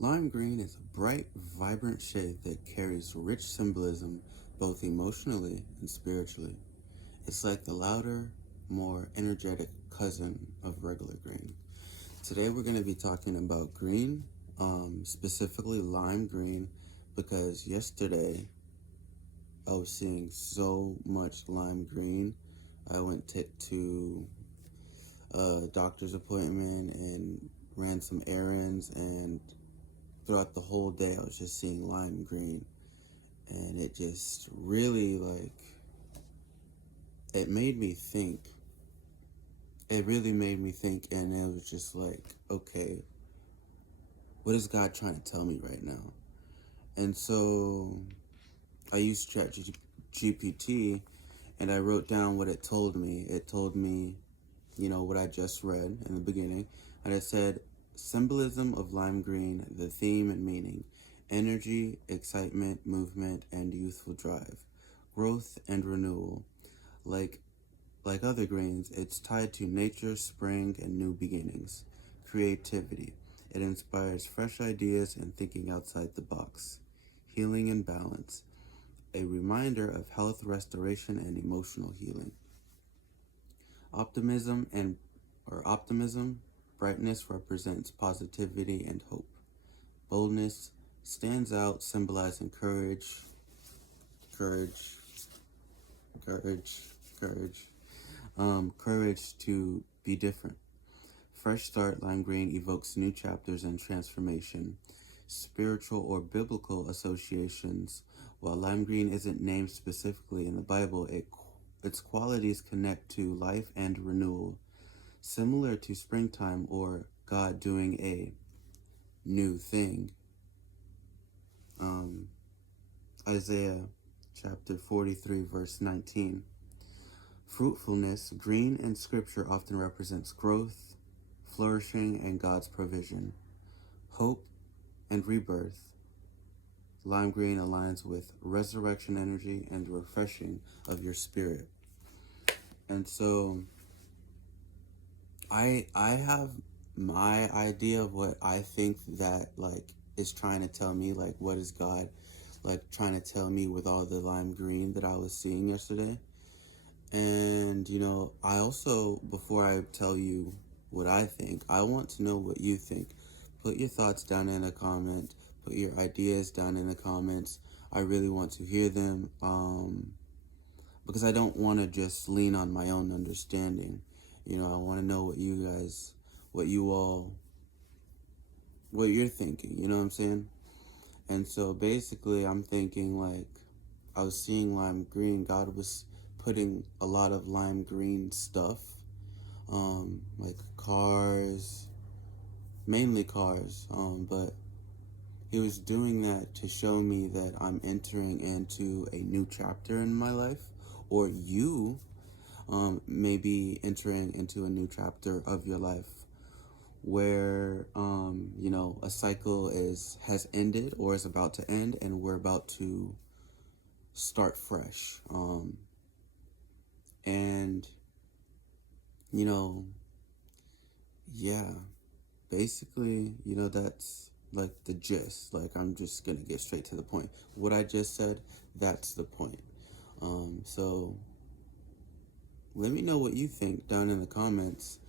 Lime green is a bright, vibrant shade that carries rich symbolism both emotionally and spiritually. It's like the louder, more energetic cousin of regular green. Today we're going to be talking about green, specifically lime green, because yesterday I was seeing so much lime green. I went to a doctor's appointment and ran some errands, and throughout the whole day I was just seeing lime green, and it just really it made me think. It really made me think, and it was just like, okay, what is God trying to tell me right now? And so I used ChatGPT, and I wrote down what it told me. It told me, what I just read in the beginning, and it said, symbolism of lime green, the theme and meaning, energy, excitement, movement, and youthful drive, growth and renewal. Like like other greens, it's tied to nature, spring, and new beginnings. Creativity. It inspires fresh ideas and thinking outside the box. Healing and balance. A reminder of health restoration and emotional healing. Optimism, brightness represents positivity and hope. Boldness stands out, symbolizing courage, courage, courage, courage to be different. Fresh start, lime green evokes new chapters and transformation. Spiritual or biblical associations. While lime green isn't named specifically in the Bible, its qualities connect to life and renewal, similar to springtime or God doing a new thing. Um, Isaiah chapter 43, verse 19. Fruitfulness, green in scripture often represents growth, flourishing, and God's provision. Hope and rebirth. Lime green aligns with resurrection energy and refreshing of your spirit. And so I have my idea of what I think that is trying to tell me, what is God trying to tell me with all the lime green that I was seeing yesterday. And I also, before I tell you what I think, I want to know what you think. Put your thoughts down in a comment. Put your ideas down in the comments. I really want to hear them, because I don't want to just lean on my own understanding. I want to know what you're thinking. You know what I'm saying? And so basically, I'm thinking I was seeing lime green. God was putting a lot of lime green stuff, like cars, mainly cars, but he was doing that to show me that I'm entering into a new chapter in my life, or you may be entering into a new chapter of your life where a cycle has ended or is about to end, and we're about to start fresh. And you know yeah, basically, that's the gist. I'm just gonna get straight to the point. What I just said, that's the point. So let me know what you think down in the comments.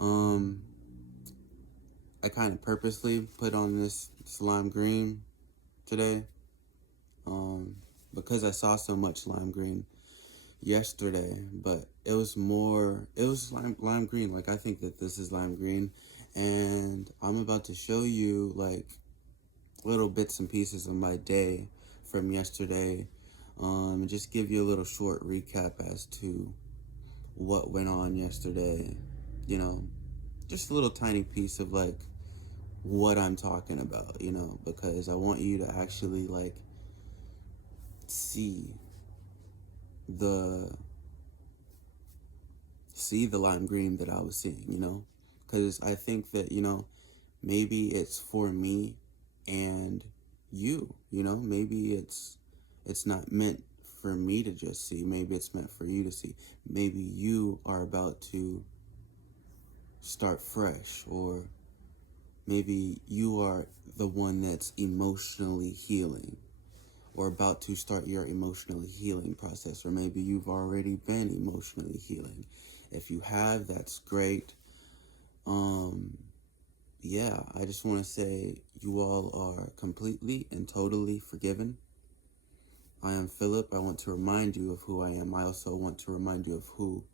um I kind of purposely put on this lime green today, because I saw so much lime green yesterday, but it was lime green. I think that this is lime green, and I'm about to show you little bits and pieces of my day from yesterday, and just give you a little short recap as to what went on yesterday. You know, just a little tiny piece of what I'm talking about, because I want you to actually see the the lime green that I was seeing, because I think that, maybe it's for me and maybe it's not meant for me to just see. Maybe it's meant for you to see. Maybe you are about to start fresh, or Maybe you are the one that's emotionally healing or about to start your emotionally healing process, or maybe you've already been emotionally healing. If you have, that's great. Yeah, I just want to say you all are completely and totally forgiven. I am Philip. I want to remind you of who I am. I also want to remind you of who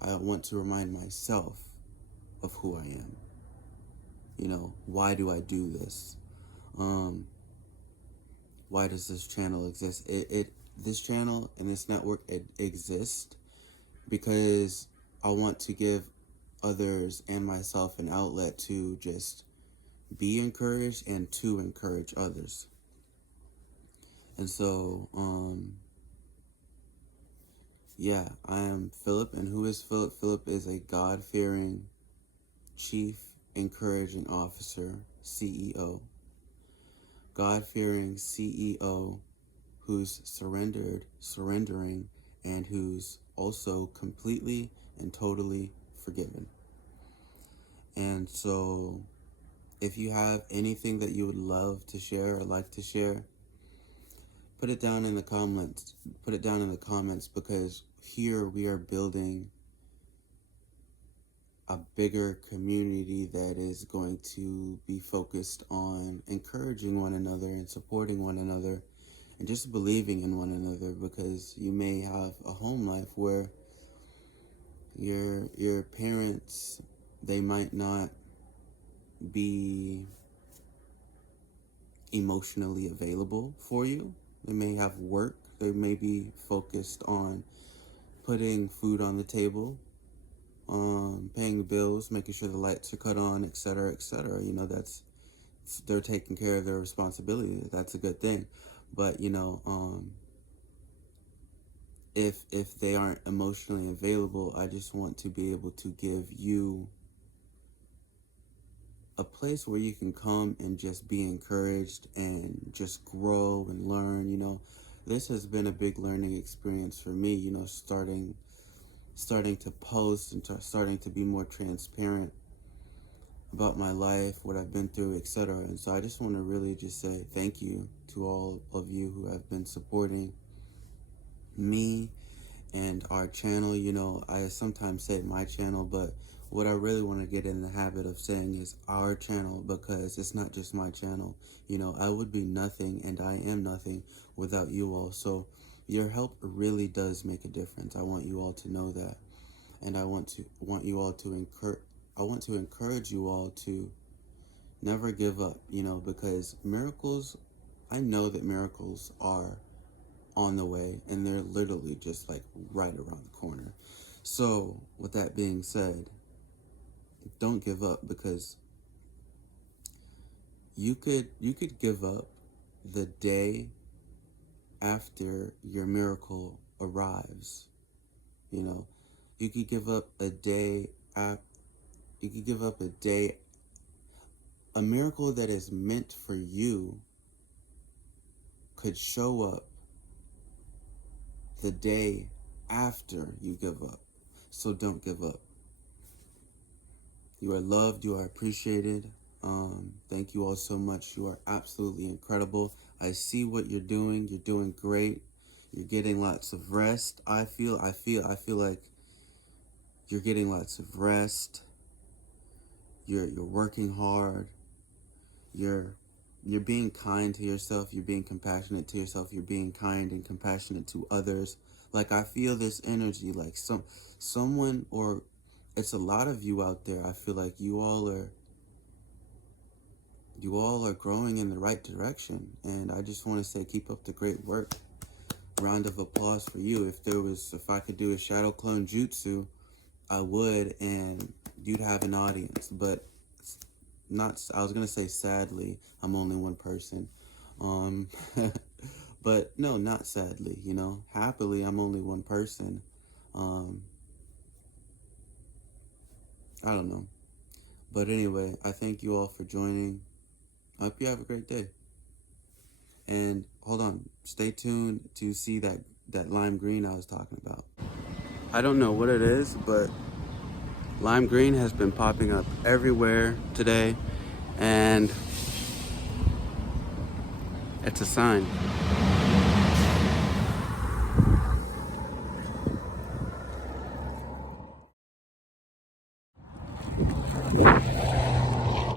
I want to remind myself of who I am. Why do I do this? Why does this channel exist? This channel and this network, it exists because I want to give others and myself an outlet to just be encouraged and to encourage others. And so, yeah, I am Philip. And who is Philip? Philip is a God-fearing chief encouraging officer, CEO. God-fearing CEO who's surrendering, and who's also completely and totally forgiven. And so, if you have anything that you would love to share or like to share, put it down in the comments. Put it down in the comments, because here we are building a bigger community that is going to be focused on encouraging one another and supporting one another and just believing in one another, because you may have a home life where your parents, they might not be emotionally available for you. They may have work. They may be focused on putting food on the table, paying the bills, making sure the lights are cut on, etc., etc. They're taking care of their responsibility. That's a good thing. But if they aren't emotionally available, I just want to be able to give you a place where you can come and just be encouraged and just grow and learn. This has been a big learning experience for me, starting to post and starting to be more transparent about my life, what I've been through, etc. And so I just want to really just say thank you to all of you who have been supporting me and our channel. I sometimes say my channel, but what I really want to get in the habit of saying is our channel, because it's not just my channel. I would be nothing, and I am nothing without you all. So your help really does make a difference. I want you all to know that. And I want to encourage you all to never give up, because I know that miracles are on the way, and they're literally just like right around the corner. So with that being said, don't give up, because you could give up the day after your miracle arrives. You could give up a day a miracle that is meant for you could show up the day after you give up. So don't give up. You are loved. You are appreciated. Thank you all so much. You are absolutely incredible. I see what you're doing. You're doing great. You're getting lots of rest. I feel like you're getting lots of rest. You're working hard. You're being kind to yourself. You're being compassionate to yourself. You're being kind and compassionate to others. Like, I feel this energy, like someone, or it's a lot of you out there. I feel like you all are growing in the right direction. And I just want to say, keep up the great work. Round of applause for you. If I could do a shadow clone jutsu, I would, and you'd have an audience. But I was going to say, sadly, I'm only one person. But no, not sadly, happily, I'm only one person. I don't know. But anyway, I thank you all for joining. I hope you have a great day. And hold on, stay tuned to see that lime green I was talking about. I don't know what it is, but lime green has been popping up everywhere today. And it's a sign.